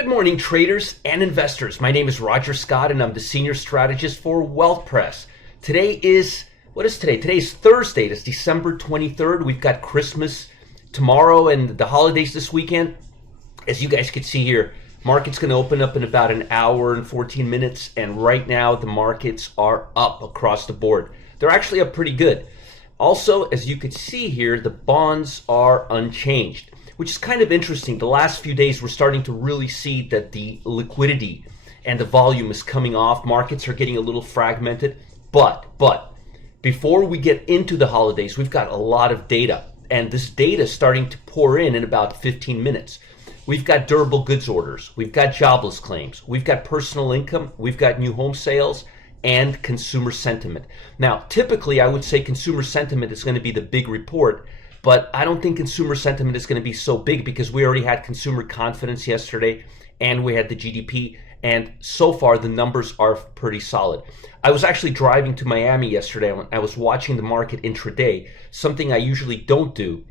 Good morning, traders and investors. My name is Roger Scott, and I'm the senior strategist for Wealth Press. Today is, what is today? Today is Thursday. It's December 23rd. We've got Christmas tomorrow and the holidays this weekend. As you guys can see here, market's going to open up in about an hour and 14 minutes. And right now, the markets are up across the board. They're actually up pretty good. Also, as you can see here, the bonds are unchanged, which is kind of interesting. The last few days, we're starting to really see that the liquidity and the volume is coming off. Markets are getting a little fragmented. But before we get into the holidays, we've got a lot of data. And this data is starting to pour in about 15 minutes. We've got durable goods orders. We've got jobless claims. We've got personal income. We've got new home sales and consumer sentiment. Now, typically, I would say consumer sentiment is going to be the big report. But I don't think consumer sentiment is going to be so big because we already had consumer confidence yesterday and we had the GDP. And so far, the numbers are pretty solid. I was actually driving to Miami yesterday. I was watching the market intraday, something I usually don't do.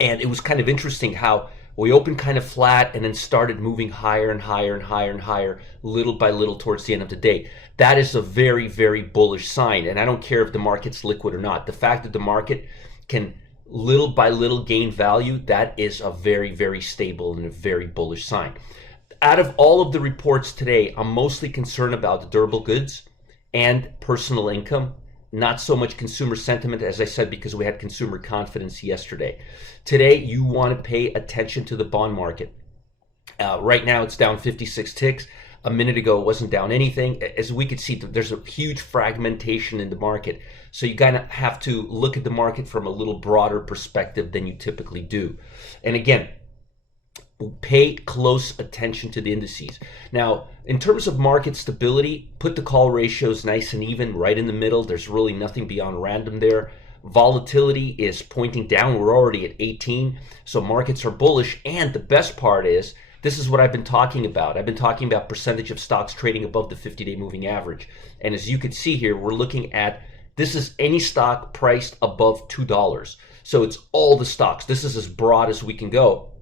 And it was kind of interesting how we opened kind of flat and then started moving higher and higher and higher and higher, little by little towards the end of the day. That is a very, very bullish sign. And I don't care if the market's liquid or not. The fact that the market can little by little gain value, that is a very, very stable and a very bullish sign. Out of all of the reports today, I'm mostly concerned about the durable goods and personal income, not so much consumer sentiment, as I said, because we had consumer confidence yesterday. Today, you want to pay attention to the bond market. Right now, it's down 56 ticks. A minute ago, it wasn't down anything. As we could see, there's a huge fragmentation in the market. So you kind of have to look at the market from a little broader perspective than you typically do. And again, pay close attention to the indices. Now, in terms of market stability, put the call ratios nice and even, right in the middle. There's really nothing beyond random there. Volatility is pointing down. We're already at 18. So markets are bullish. And the best part is, this is what I've been talking about. I've been talking about percentage of stocks trading above the 50-day moving average. And as you can see here, we're looking at, this is any stock priced above $2. So it's all the stocks. This is as broad as we can go.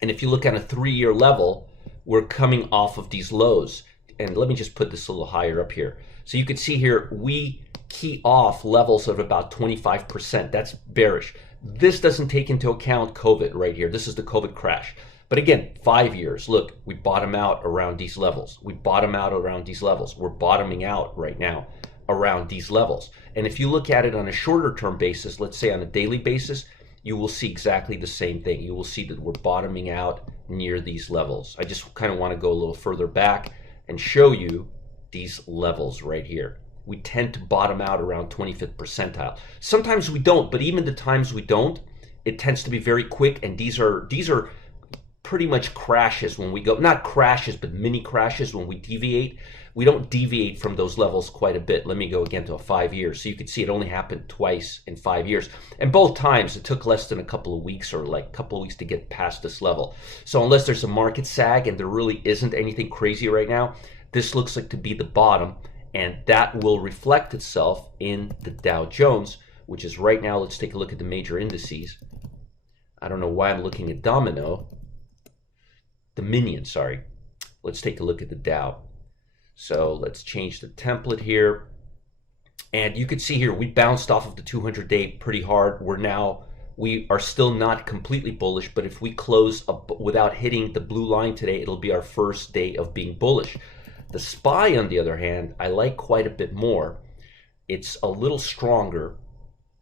And if you look at a 3-year level, we're coming off of these lows. And let me just put this a little higher up here. So you can see here, we key off levels of about 25%. That's bearish. This doesn't take into account COVID right here. This is the COVID crash. But again, 5 years, look, we bottom out around these levels. We bottom out around these levels. We're bottoming out right now around these levels. And if you look at it on a shorter term basis, let's say on a daily basis, you will see exactly the same thing. You will see that we're bottoming out near these levels. I just kind of want to go a little further back and show you these levels right here. We tend to bottom out around 25th percentile. Sometimes we don't, but even the times we don't, it tends to be very quick. And these are pretty much crashes when we go, not crashes, but mini crashes when we deviate. We don't deviate from those levels quite a bit. Let me go again to a 5 years. So you can see it only happened twice in 5 years. And both times it took less than a couple of weeks or like a couple of weeks to get past this level. So unless there's a market sag and there really isn't anything crazy right now, this looks like to be the bottom. And that will reflect itself in the Dow Jones, which is right now, let's take a look at the major indices. I don't know why I'm looking at Dominion, sorry. Let's take a look at the Dow. So let's change the template here. And you can see here, we bounced off of the 200-day pretty hard. We are still not completely bullish, but if we close up without hitting the blue line today, it'll be our first day of being bullish. The SPY, on the other hand, I like quite a bit more. It's a little stronger,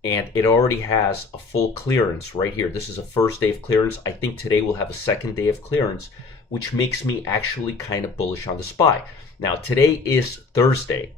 and it already has a full clearance right here. This is a first day of clearance. I think today we'll have a second day of clearance, which makes me actually kind of bullish on the SPY. Now, today is Thursday,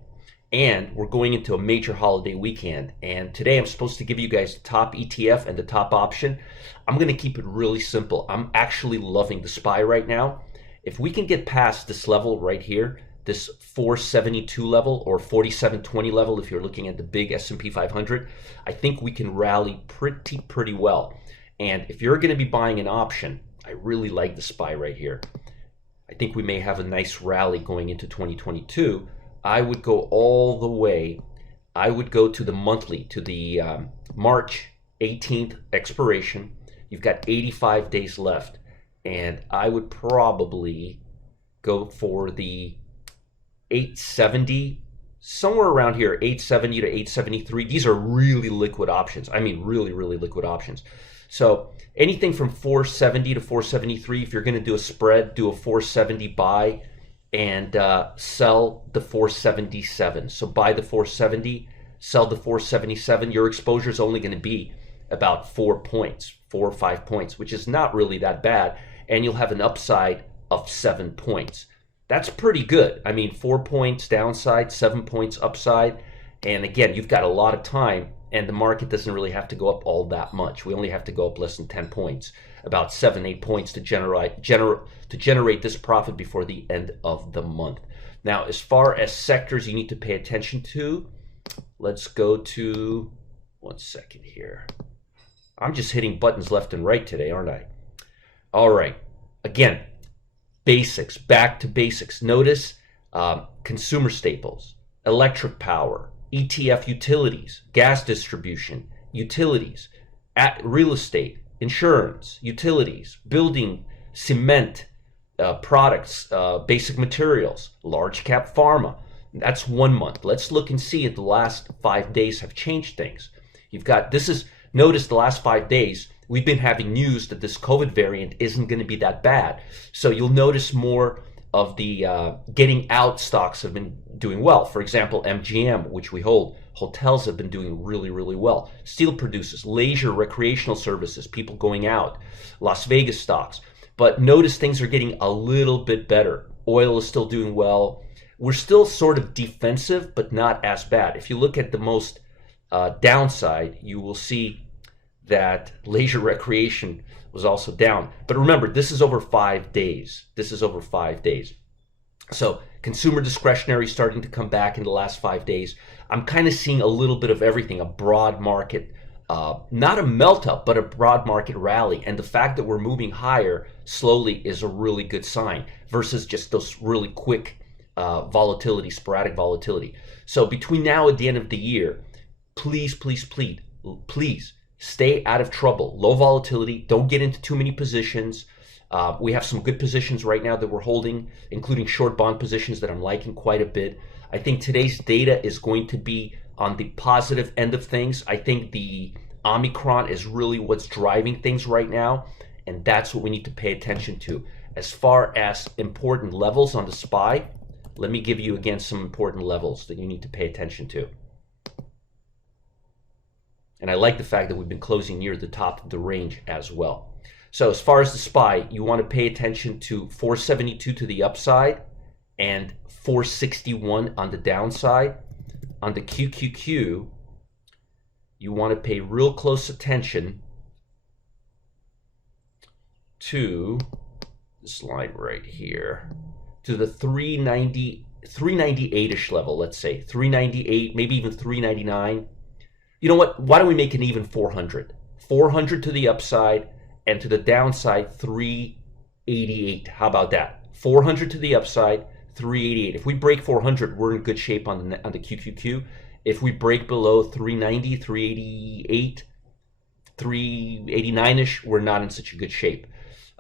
and we're going into a major holiday weekend. And today I'm supposed to give you guys the top ETF and the top option. I'm going to keep it really simple. I'm actually loving the SPY right now. If we can get past this level right here, this 472 level or 4720 level, if you're looking at the big S&P 500, I think we can rally pretty well. And if you're going to be buying an option, I really like the SPY right here. I think we may have a nice rally going into 2022. I would go all the way. I would go to the monthly, to the March 18th expiration. You've got 85 days left. and I would probably go for the 870, somewhere around here, 870 to 873. These are really liquid options. I mean, really, really liquid options. So anything from 470 to 473, if you're going to do a spread, do a 470 buy and sell the 477. So buy the 470, sell the 477. Your exposure is only going to be about 4 points, 4 or 5 points, which is not really that bad. And you'll have an upside of 7 points. That's pretty good. I mean, 4 points downside, 7 points upside. And again, you've got a lot of time, and the market doesn't really have to go up all that much. We only have to go up less than 10 points, about 7, 8 points to generate this profit before the end of the month. Now, as far as sectors you need to pay attention to, let's go to, 1 second here. I'm just hitting buttons left and right today, aren't I? All right. Again, basics, back to basics. Notice consumer staples, electric power, ETF utilities, gas distribution, utilities, real estate, insurance, utilities, building, cement, products, basic materials, large cap pharma. That's 1 month. Let's look and see if the last 5 days have changed things. You've got, notice the last 5 days, we've been having news that this COVID variant isn't going to be that bad. So you'll notice more of the getting out stocks have been doing well. For example, MGM, which we hold, hotels have been doing really, really well. Steel producers, leisure, recreational services, people going out, Las Vegas stocks. But notice things are getting a little bit better. Oil is still doing well. We're still sort of defensive, but not as bad. If you look at the most downside, you will see that leisure recreation was also down. But remember, this is over 5 days. This is over 5 days. So consumer discretionary starting to come back in the last 5 days. I'm kind of seeing a little bit of everything, a broad market, not a melt up, but a broad market rally. And the fact that we're moving higher slowly is a really good sign versus just those really quick volatility, sporadic volatility. So between now and the end of the year, please, please, please stay out of trouble. Low volatility. Don't get into too many positions. We have some good positions right now that we're holding, including short bond positions that I'm liking quite a bit. I think today's data is going to be on the positive end of things. I think the Omicron is really what's driving things right now, and that's what we need to pay attention to. As far as important levels on the SPY, let me give you again some important levels that you need to pay attention to. And I like the fact that we've been closing near the top of the range as well. So as far as the SPY, you want to pay attention to 472 to the upside and 461 on the downside. On the QQQ, you want to pay real close attention to this line right here, to the 398-ish level, let's say. 398, maybe even 399. You know what? Why don't we make an even 400? 400 to the upside and to the downside 388. How about that? 400 to the upside, 388. If we break 400, we're in good shape on the QQQ. If we break below 390, 388, 389-ish, we're not in such a good shape.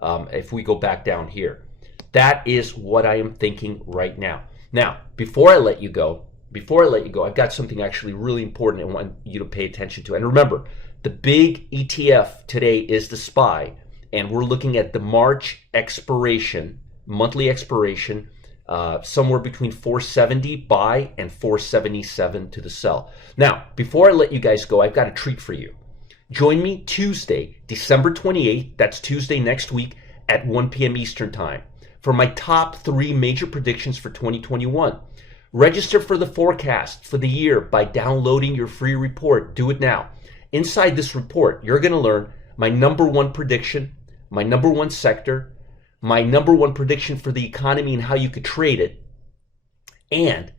If we go back down here, that is what I am thinking right now. Now, before I let you go, I've got something actually really important I want you to pay attention to. And remember, the big ETF today is the SPY, and we're looking at the March expiration, monthly expiration, somewhere between 470 buy and 477 to the sell. Now, before I let you guys go, I've got a treat for you. Join me Tuesday, December 28th, that's Tuesday next week at 1 p.m. Eastern Time, for my top 3 major predictions for 2021. Register for the forecast for the year by downloading your free report. Do it now. Inside this report, you're going to learn my number 1 prediction, my number 1 sector, my number 1 prediction for the economy and how you could trade it, and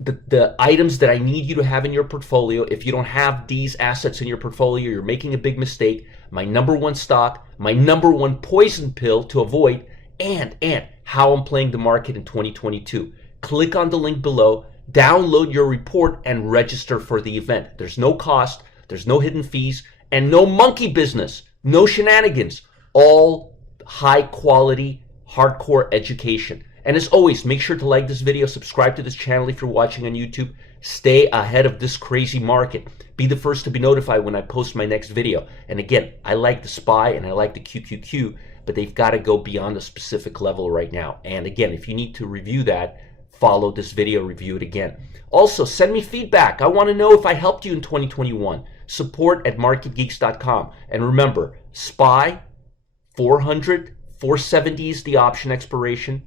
the items that I need you to have in your portfolio. If you don't have these assets in your portfolio, you're making a big mistake. My number 1 stock, my number 1 poison pill to avoid, and how I'm playing the market in 2022. Click on the link below, download your report, and register for the event. There's no cost, there's no hidden fees, and no monkey business, no shenanigans. All high quality, hardcore education. And as always, make sure to like this video, subscribe to this channel if you're watching on YouTube. Stay ahead of this crazy market. Be the first to be notified when I post my next video. And again, I like the SPY and I like the QQQ, but they've got to go beyond a specific level right now. And again, if you need to review that, follow this video, review it again. Also, send me feedback. I want to know if I helped you in 2021. Support@marketgeeks.com. And remember, SPY 400, 470 is the option expiration.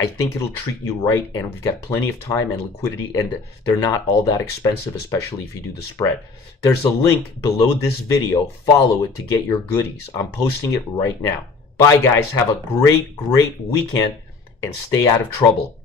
I think it'll treat you right, and we've got plenty of time and liquidity, and they're not all that expensive, especially if you do the spread. There's a link below this video. Follow it to get your goodies. I'm posting it right now. Bye, guys. Have a great, great weekend, and stay out of trouble.